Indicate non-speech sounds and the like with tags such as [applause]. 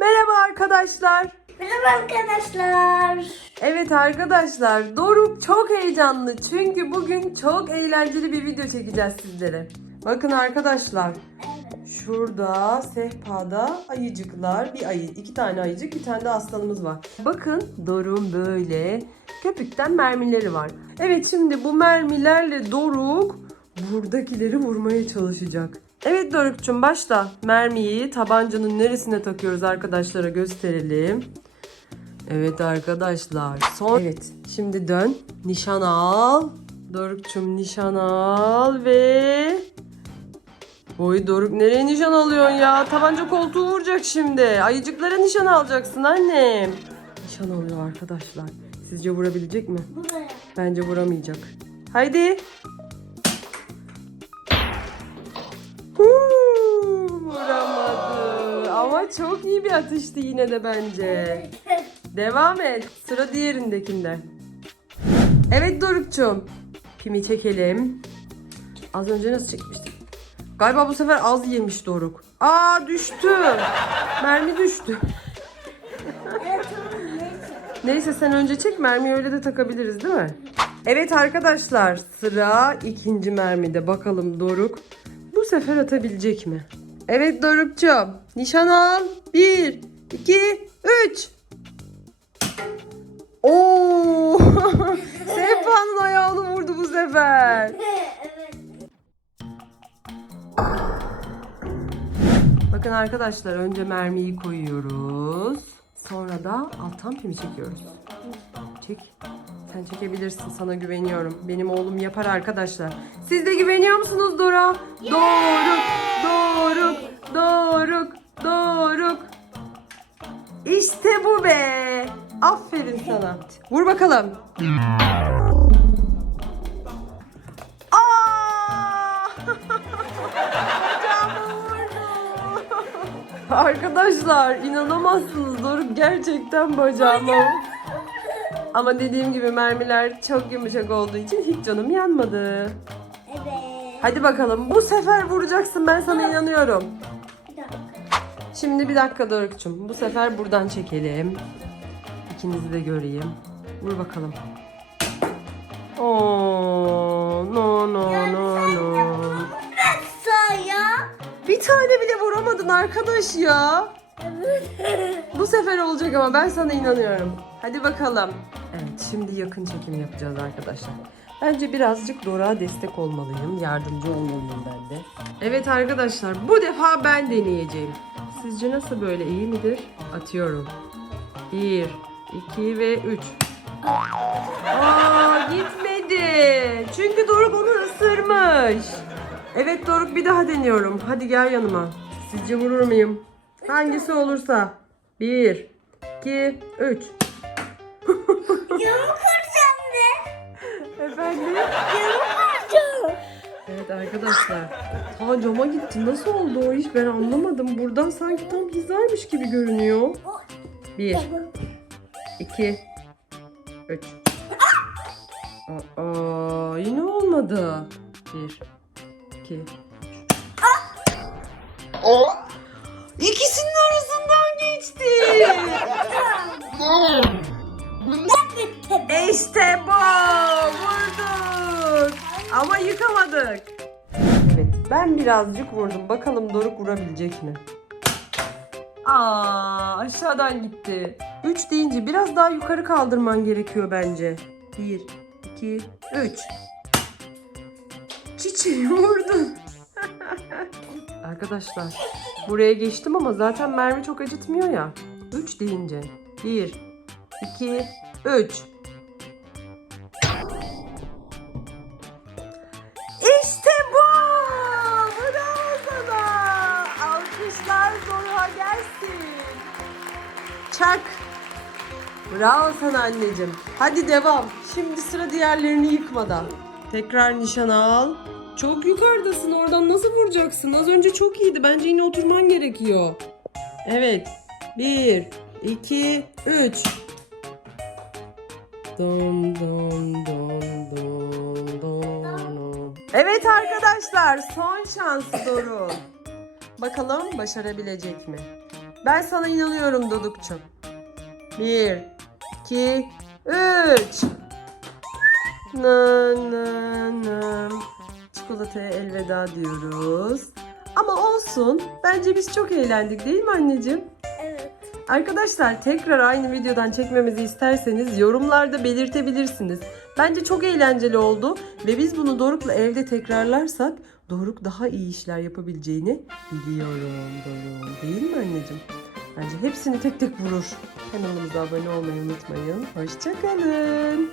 Merhaba arkadaşlar. Merhaba arkadaşlar. Evet arkadaşlar Doruk çok heyecanlı çünkü bugün çok eğlenceli bir video çekeceğiz sizlere. Bakın arkadaşlar şurada sehpada ayıcıklar bir ayı iki tane ayıcık bir tane de aslanımız var. Bakın Doruk'un böyle köpükten mermileri var. Evet şimdi bu mermilerle Doruk buradakileri vurmaya çalışacak. Evet Doruk'cum başla. Mermiyi tabancanın neresine takıyoruz arkadaşlara gösterelim. Evet arkadaşlar. Son Evet. Şimdi dön. Nişan al. Doruk'cum nişan al ve Oy Doruk nereye nişan alıyorsun ya? Tabanca koltuğu vuracak şimdi. Ayıcıklara nişan alacaksın annem. Nişan alıyor arkadaşlar. Sizce vurabilecek mi? Buraya. Bence vuramayacak. Haydi. Huu, vuramadı. Ama çok iyi bir atıştı yine de bence. Devam et. Sıra diğerindekinde. Evet Doruk'cum. Pimi çekelim. Az önce nasıl çekmiştik? Galiba bu sefer az yemiş Doruk. Aa düştü. Mermi düştü. Neyse. Sen önce çek mermiyi öyle de takabiliriz değil mi? Evet arkadaşlar sıra ikinci mermide. Bakalım Doruk sefer atabilecek mi? Evet Doruk'cum nişan al. Bir, iki, üç. Oo! [laughs] Sehpanın ayağını vurdu bu sefer. [laughs] Bakın arkadaşlar önce mermiyi koyuyoruz. Sonra da alttan pimi çekiyoruz. Çek. Sen çekebilirsin. Sana güveniyorum. Benim oğlum yapar arkadaşlar. Siz de güveniyor musunuz Dora? Doruk, Doruk, Vur bakalım. Aa! [laughs] Arkadaşlar inanamazsınız Doruk gerçekten bacağıma. Ama dediğim gibi mermiler çok yumuşak olduğu için hiç canım yanmadı. Evet. Hadi bakalım bu sefer vuracaksın ben sana inanıyorum. Bir dakika. Şimdi bir dakika Doruk'cum bu sefer buradan çekelim. İkinizi de göreyim. Vur bakalım. Oo, no no no no. Nasıl ya? Bir tane bile vuramadın arkadaş ya. Evet. Bu sefer olacak ama ben sana inanıyorum. Hadi bakalım. Evet şimdi yakın çekim yapacağız arkadaşlar. Bence birazcık Dora'ya destek olmalıyım. Yardımcı olmalıyım ben de. Evet arkadaşlar bu defa ben deneyeceğim. Sizce nasıl böyle iyi midir? Atıyorum. 1, 2 ve 3. Aa gitmedi. Çünkü Doruk onu ısırmış. Evet Doruk bir daha deniyorum. Hadi gel yanıma. Sizce vurur muyum? Hangisi olursa. 1, 2, 3. Camı kıracağım be. Efendim? Camı kıracağım. Evet arkadaşlar. Ta cama gitti. Nasıl oldu o iş ben anlamadım. Buradan sanki tam hizaymış gibi görünüyor. 1, 2, 3. Aa, yine olmadı. 1, 2, İkisinin arasından geçti. İşte bu. Vurduk. Ama yıkamadık. Evet ben birazcık vurdum. Bakalım Doruk vurabilecek mi? Aa aşağıdan gitti. 3 deyince biraz daha yukarı kaldırman gerekiyor bence. 1, 2, 3. Çiçeği vurdun. [laughs] Arkadaşlar buraya geçtim ama zaten mermi çok acıtmıyor ya. 3 deyince. 1, 2, 3. İşte bu! Bravo sana! Alkışlar Doruk'a gelsin. Çak! Bravo sana anneciğim. Hadi devam. Şimdi sıra diğerlerini yıkmadan. Tekrar nişan al. Çok yukarıdasın. Oradan nasıl vuracaksın? Az önce çok iyiydi. Bence yine oturman gerekiyor. Evet. Bir, iki, üç. Dom dom dom dom dom. Evet arkadaşlar son şansı Doruk. Bakalım başarabilecek mi? Ben sana inanıyorum Dodukçum. Bir, iki, üç. Na na na. Çikolataya elveda diyoruz. Ama olsun. Bence biz çok eğlendik değil mi anneciğim? Evet. Arkadaşlar tekrar aynı videodan çekmemizi isterseniz yorumlarda belirtebilirsiniz. Bence çok eğlenceli oldu ve biz bunu Doruk'la evde tekrarlarsak Doruk daha iyi işler yapabileceğini biliyorum Doruk. Değil mi anneciğim? Bence hepsini tek tek vurur. Kanalımıza abone olmayı unutmayın. Hoşçakalın.